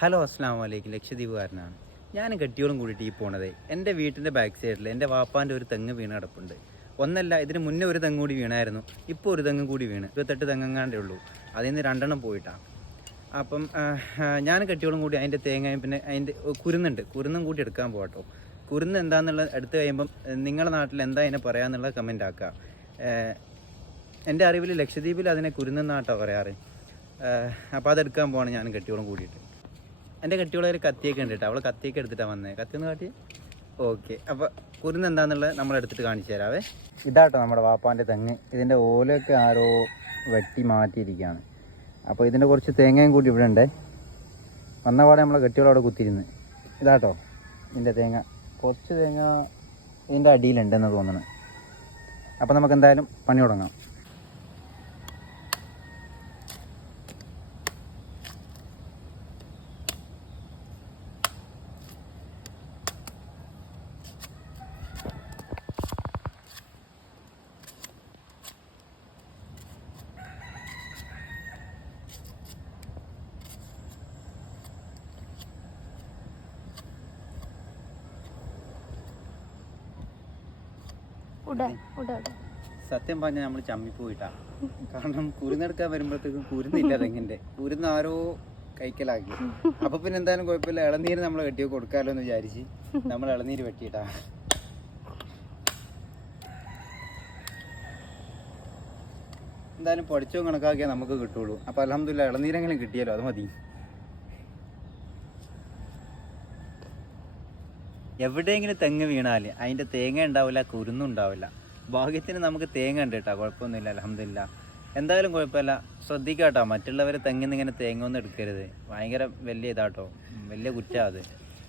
Hello അസ്സാം വലൈക്കും. ലക്ഷദ്വീപുകാരനാണ് ഞാൻ. കെട്ടിയോളും കൂടിയിട്ട് ഈ പോണത് എൻ്റെ വീട്ടിൻ്റെ ബാക്ക് സൈഡിൽ എൻ്റെ വാപ്പാൻ്റെ ഒരു തെങ്ങ് വീണ് കിടപ്പുണ്ട്. ഒന്നല്ല, ഇതിന് മുന്നേ ഒരു തെങ്ങ് കൂടി വീണായിരുന്നു. ഇപ്പോൾ ഒരു തെങ്ങ് കൂടി വീണ് 28 തെങ്ങങ്ങാണ്ടേ ഉള്ളൂ. അതിൽ നിന്ന് 2 പോയിട്ടാണ്. അപ്പം ഞാൻ കെട്ടിയോളും കൂടി അതിൻ്റെ തേങ്ങയും പിന്നെ അതിൻ്റെ കുരുന്നും കൂടി എടുക്കാൻ പോകട്ടോ. കുരുന്ന് എന്താണെന്നുള്ളത് എടുത്തു കഴിയുമ്പം നിങ്ങളുടെ നാട്ടിൽ എന്താ അതിനെ പറയാമെന്നുള്ളത് കമൻ്റ് ആക്കുക. എൻ്റെ അറിവിൽ ലക്ഷദ്വീപിൽ അതിനെ കുരുന്നെന്നാട്ടോ പറയാറ്. അപ്പോൾ അതെടുക്കാൻ പോവാണ് ഞാൻ കെട്ടിയോളും കൂടിയിട്ട്. എൻ്റെ കെട്ടിയോളം ഒരു കത്തിയൊക്കെ ഉണ്ട് കേട്ടോ. അവൾ കത്തിയൊക്കെ എടുത്തിട്ടാണ് വന്നത്. കത്തി ഒന്ന് കാട്ടി. ഓക്കെ, അപ്പോൾ കുരുന്ന് എന്താണെന്നുള്ളത് നമ്മളെടുത്തിട്ട് കാണിച്ചു തരാവേ. ഇതാട്ടോ നമ്മുടെ വാപ്പാൻ്റെ തെങ്ങ്. ഇതിൻ്റെ ഓലയൊക്കെ ആരോ വെട്ടി മാറ്റിയിരിക്കുകയാണ്. അപ്പോൾ ഇതിൻ്റെ കുറച്ച് തേങ്ങയും കൂടി ഇവിടെ ഉണ്ടേ. വന്നപാടെ നമ്മളെ കെട്ടിയോളം അവിടെ കുത്തിയിരുന്ന്. ഇതാട്ടോ ഇതിൻ്റെ തേങ്ങ. കുറച്ച് തേങ്ങ ഇതിൻ്റെ അടിയിലുണ്ടെന്ന് തോന്നുന്നു. അപ്പോൾ നമുക്ക് എന്തായാലും പണി തുടങ്ങാം. സത്യം പറഞ്ഞാൽ നമ്മൾ ചമ്മിപ്പോയിട്ടാ. കാരണം കുരുന്നെടുക്കാൻ വരുമ്പോഴത്തേക്കും കുരുന്നില്ല തെങ്ങിൻ്റെ. കുരുന്ന് ആരോ കൈക്കലാക്കി. അപ്പൊ പിന്നെ എന്തായാലും കുഴപ്പമില്ല, ഇളനീര് നമ്മൾ വെട്ടിയോ കൊടുക്കാമല്ലോ എന്ന് വിചാരിച്ച് നമ്മൾ ഇളനീര് വെട്ടിയിട്ടാ. എന്തായാലും പഠിച്ചോ കണക്കാക്കിയാൽ നമുക്ക് കിട്ടുള്ളൂ. അപ്പൊ അൽഹംദുലില്ലാ ഇളനീരെങ്കിലും കിട്ടിയല്ലോ, അത് മതി. എവിടെയെങ്കിലും തെങ്ങ് വീണാൽ അതിൻ്റെ തേങ്ങ ഉണ്ടാവില്ല, കുരുന്നും ഉണ്ടാവില്ല. ഭാഗ്യത്തിന് നമുക്ക് തേങ്ങ ഉണ്ട് കേട്ടോ, കുഴപ്പമൊന്നുമില്ല അൽഹംദുലില്ലാ. എന്തായാലും കുഴപ്പമില്ല, ശ്രദ്ധിക്കുക കേട്ടോ. മറ്റുള്ളവരെ തെങ്ങിന്ന് ഇങ്ങനെ തേങ്ങ ഒന്നും എടുക്കരുത്. ഭയങ്കര വലിയ ഇതാട്ടോ, വലിയ കുറ്റമാണ് അത്.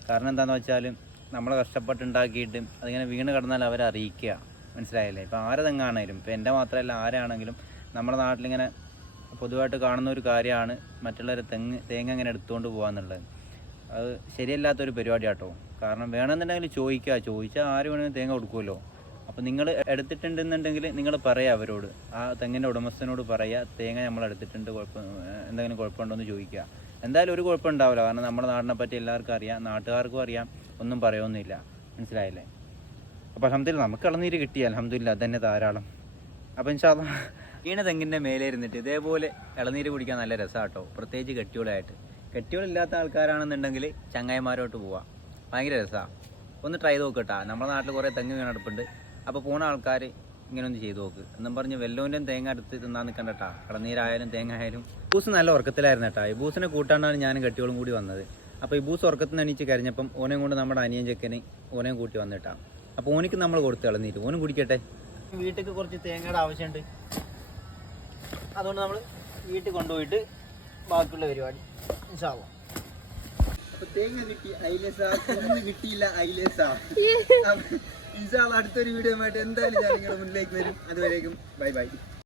കാരണം എന്താണെന്ന് വെച്ചാൽ നമ്മൾ കഷ്ടപ്പെട്ടുണ്ടാക്കിയിട്ടും അതിങ്ങനെ വീണ് കിടന്നാൽ അവരെ അറിയിക്കുക, മനസ്സിലായില്ലേ? ഇപ്പോൾ ആരെ തെങ്ങാണെങ്കിലും, ഇപ്പോൾ എൻ്റെ മാത്രമല്ല ആരാണെങ്കിലും നമ്മുടെ നാട്ടിലിങ്ങനെ പൊതുവായിട്ട് കാണുന്ന ഒരു കാര്യമാണ് മറ്റുള്ളവരെ തേങ്ങ ഇങ്ങനെ എടുത്തുകൊണ്ട് പോകാന്നുള്ളത്. അത് ശരിയല്ലാത്തൊരു പരിപാടി കേട്ടോ. കാരണം വേണമെന്നുണ്ടെങ്കിൽ ചോദിച്ചാൽ ആര് വേണമെങ്കിലും തേങ്ങ കൊടുക്കുമല്ലോ. അപ്പോൾ നിങ്ങൾ എടുത്തിട്ടുണ്ടെന്നുണ്ടെങ്കിൽ നിങ്ങൾ പറയുക അവരോട്, ആ തെങ്ങിൻ്റെ ഉടമസ്ഥനോട് പറയുക തേങ്ങ നമ്മൾ എടുത്തിട്ടുണ്ട്, എന്തെങ്കിലും കുഴപ്പമുണ്ടോ എന്ന് ചോദിക്കുക. എന്തായാലും ഒരു കുഴപ്പം ഉണ്ടാവില്ല. കാരണം നമ്മുടെ നാടിനെ പറ്റി എല്ലാവർക്കും അറിയാം, നാട്ടുകാർക്കും അറിയാം, ഒന്നും പറയുമൊന്നുമില്ല, മനസ്സിലായില്ലേ? അപ്പോൾ അൽഹംദുലില്ലാ നമുക്ക് ഇളനീര് കിട്ടി, അൽഹംദുലില്ലാ അതന്നെ ധാരാളം. അപ്പോൾ ഇൻഷാ അല്ലാഹ് വീണ തെങ്ങിൻ്റെ മേലെ ഇരുന്നിട്ട് ഇതേപോലെ ഇളനീര് കുടിക്കാൻ നല്ല രസമാണ് കേട്ടോ. പ്രത്യേകിച്ച് കെട്ടിയോളില്ലാത്ത ആൾക്കാരാണെന്നുണ്ടെങ്കിൽ ചങ്ങായിമാരോട്ട് പോവാം, ഭയങ്കര രസമാണ്. ഒന്ന് ട്രൈ നോക്കട്ടാ. നമ്മുടെ നാട്ടിൽ കുറേ തെങ്ങ് വീണെടുപ്പുണ്ട്. അപ്പോൾ പോണ ആൾക്കാർ ഇങ്ങനെ ഒന്ന് ചെയ്ത് നോക്ക് എന്നും പറഞ്ഞ് വെല്ലോൻ്റെയും തേങ്ങ എടുത്ത് തിന്നാൻ നിൽക്കണ്ടട്ടാ. ഇളനീരായാലും തേങ്ങ ആയാലും. ബൂസ് നല്ല ഉറക്കത്തിലായിരുന്നു കേട്ടാ. ഈ ബൂസിനെ കൂട്ടാണ്ടാണ് ഞാനും കെട്ടിയോളും കൂടി വന്നത്. അപ്പോൾ ഈ ബൂസ് ഉറക്കത്തിൽ നിന്ന് എണീച്ച് കഴിഞ്ഞപ്പം ഓനെയും കൊണ്ട് നമ്മുടെ അനിയൻ ചെക്കന് ഓനെയും കൂട്ടി വന്നിട്ടാ. അപ്പോൾ ഓനിക്ക് നമ്മൾ കൊടുത്ത് ഇളനീര്, ഓനും കുടിക്കട്ടെ. വീട്ടിലേക്ക് കുറച്ച് തേങ്ങയുടെ ആവശ്യമുണ്ട്, അതുകൊണ്ട് നമ്മൾ വീട്ടിൽ കൊണ്ടുപോയിട്ട് ബാക്കിയുള്ള പരിപാടി ഇൻഷാ അല്ലാഹ്. അപ്പൊ തേങ്ങ കിട്ടി, കിട്ടിയില്ല ഇൻഷാ അല്ലാഹ് അടുത്തൊരു വീഡിയോ ആയിട്ട് എന്തായാലും ഞാൻ നിങ്ങളുടെ മുന്നിലേക്ക് വരും. അതുവരേക്കും ബൈ ബൈ.